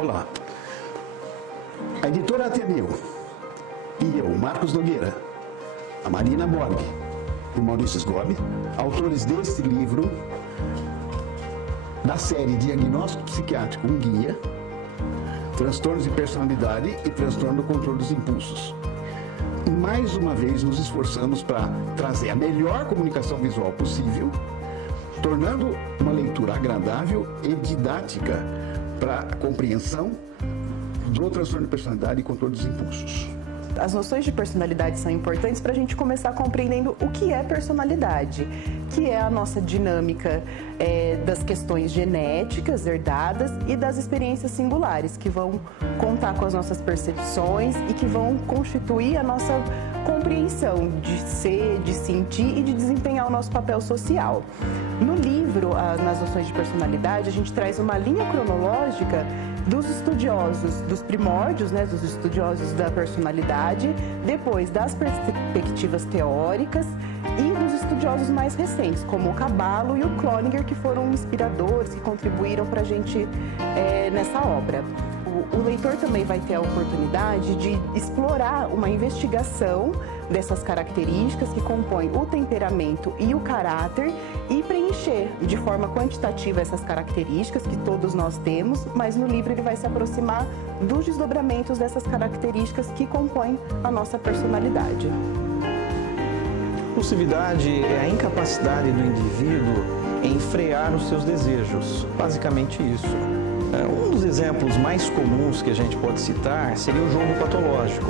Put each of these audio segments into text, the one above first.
Olá, a editora Ateneu e eu, Marcos Nogueira, a Marina Borg e o Maurício Sgobi, autores deste livro, da série Diagnóstico Psiquiátrico, um guia, transtornos de personalidade e transtorno do controle dos impulsos. E mais uma vez nos esforçamos para trazer a melhor comunicação visual possível, tornando uma leitura agradável e didática para a compreensão do transtorno de personalidade e controle dos impulsos. As noções de personalidade são importantes para a gente começar compreendendo o que é personalidade, que é a nossa dinâmica das questões genéticas herdadas e das experiências singulares, que vão contar com as nossas percepções e que vão constituir a nossa compreensão de ser, de sentir e de desempenhar o nosso papel social. No livro, nas noções de personalidade, a gente traz uma linha cronológica dos estudiosos dos primórdios, dos estudiosos da personalidade, depois das perspectivas teóricas e dos estudiosos mais recentes, como o Caballo e o Cloninger, que foram inspiradores, que contribuíram para a gente nessa obra. O leitor também vai ter a oportunidade de explorar uma investigação dessas características que compõem o temperamento e o caráter e preencher de forma quantitativa essas características que todos nós temos, mas no livro ele vai se aproximar dos desdobramentos dessas características que compõem a nossa personalidade. Impulsividade é a incapacidade do indivíduo em frear os seus desejos, basicamente isso. Um dos exemplos mais comuns que a gente pode citar seria o jogo patológico,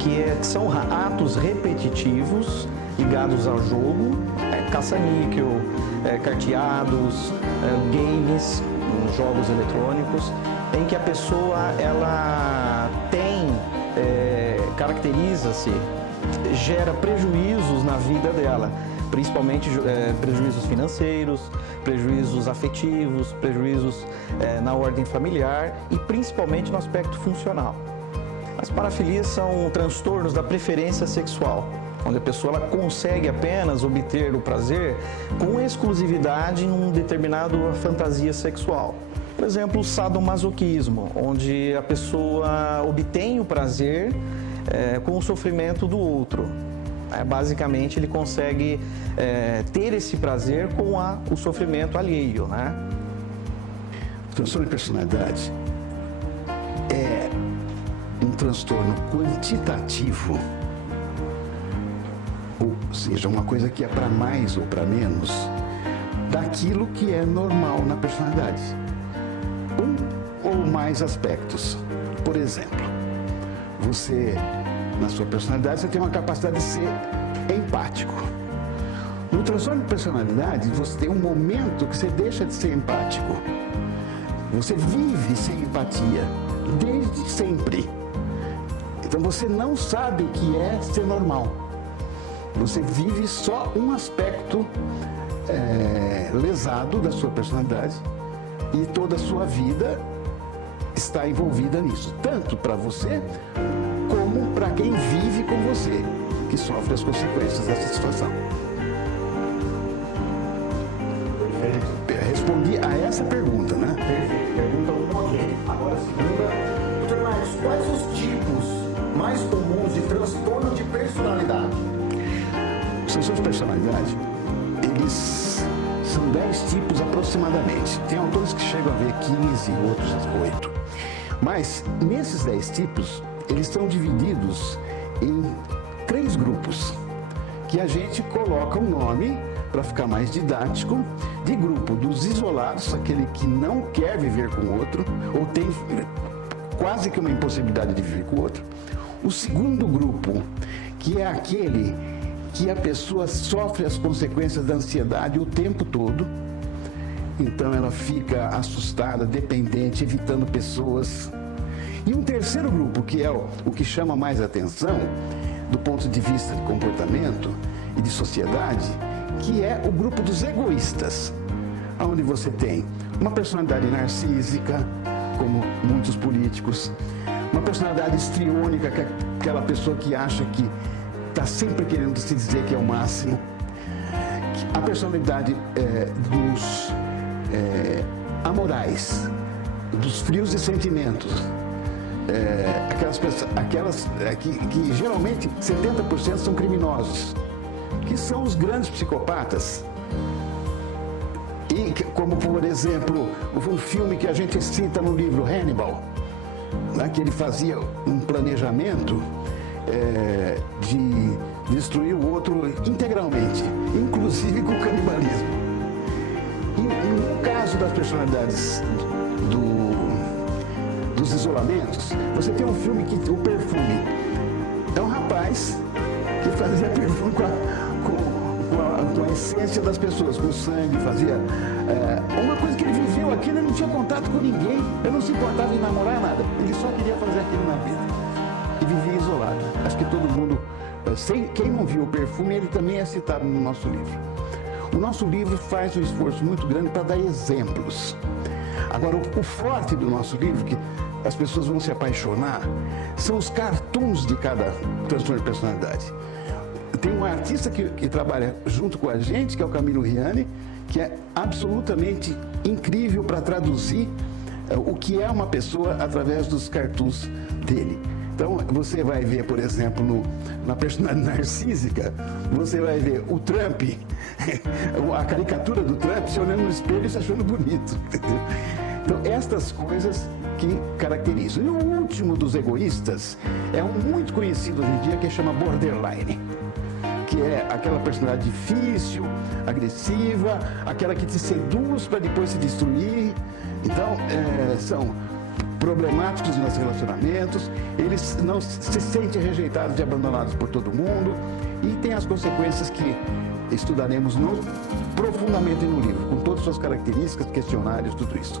que são atos repetitivos ligados ao jogo, caça-níquel, carteados, games, jogos eletrônicos, em que a pessoa ela caracteriza-se, gera prejuízos na vida dela, principalmente prejuízos financeiros, prejuízos afetivos, prejuízos na ordem familiar e principalmente no aspecto funcional. As parafilias são transtornos da preferência sexual, onde a pessoa ela consegue apenas obter o prazer com exclusividade em uma determinada fantasia sexual. Por exemplo, o sadomasoquismo, onde a pessoa obtém o prazer com o sofrimento do outro. Basicamente, ele consegue ter esse prazer com o sofrimento alheio, né? O transtorno de personalidade é um transtorno quantitativo, ou seja, uma coisa que é para mais ou para menos daquilo que é normal na personalidade. Um ou mais aspectos. Por exemplo, na sua personalidade, você tem uma capacidade de ser empático. No transtorno de personalidade, você tem um momento que você deixa de ser empático. Você vive sem empatia, desde sempre. Então você não sabe o que é ser normal. Você vive só um aspecto lesado da sua personalidade e toda a sua vida está envolvida nisso, tanto para você como para quem vive com você, que sofre as consequências dessa situação. Respondi a essa pergunta, né? Perfeito. Pergunta 1, ok. Agora a segunda. Dr. Marcos, quais os tipos mais comuns de transtorno de personalidade? Os transtornos de personalidade, eles são 10 tipos aproximadamente. Tem autores que chegam a ver 15, outros 8. Mas, nesses 10 tipos, eles estão divididos em 3 grupos, que a gente coloca um nome, para ficar mais didático, de grupo dos isolados, aquele que não quer viver com o outro, ou tem quase que uma impossibilidade de viver com o outro. O segundo grupo, que é aquele que a pessoa sofre as consequências da ansiedade o tempo todo, então ela fica assustada, dependente, evitando pessoas. E um terceiro grupo, que é o que chama mais atenção, do ponto de vista de comportamento e de sociedade, que é o grupo dos egoístas, onde você tem uma personalidade narcísica, como muitos políticos, uma personalidade histriônica, que é aquela pessoa que acha que está sempre querendo se dizer que é o máximo, a personalidade dos amorais, dos frios de sentimentos. Aquelas que geralmente 70% são criminosos, que são os grandes psicopatas. E como, por exemplo, um filme que a gente cita no livro Hannibal, né, que ele fazia um planejamento de destruir o outro integralmente, inclusive com o canibalismo. E no caso das personalidades dos isolamentos, você tem um filme que o Perfume é um rapaz que fazia perfume com a essência das pessoas, com o sangue, fazia uma coisa que ele viveu aquilo, ele não tinha contato com ninguém, ele não se importava em namorar nada, ele só queria fazer aquilo na vida e vivia isolado. Acho que todo mundo, quem não viu o Perfume, ele também é citado no nosso livro. O nosso livro faz um esforço muito grande para dar exemplos. Agora, o forte do nosso livro, que as pessoas vão se apaixonar, são os cartoons de cada transtorno de personalidade. Tem um artista que trabalha junto com a gente, que é o Camilo Riani, que é absolutamente incrível para traduzir o que é uma pessoa através dos cartoons dele. Então, você vai ver, por exemplo, na personalidade narcísica, você vai ver o Trump, a caricatura do Trump, se olhando no espelho e se achando bonito. Entendeu? Então, estas coisas que caracterizam. E o último dos egoístas é um muito conhecido hoje em dia, que chama borderline, que é aquela personalidade difícil, agressiva, aquela que te seduz para depois se destruir. Então, são problemáticos nos relacionamentos, eles não se sentem rejeitados e abandonados por todo mundo, e tem as consequências que estudaremos profundamente no livro, com todas as suas características, questionários, tudo isso.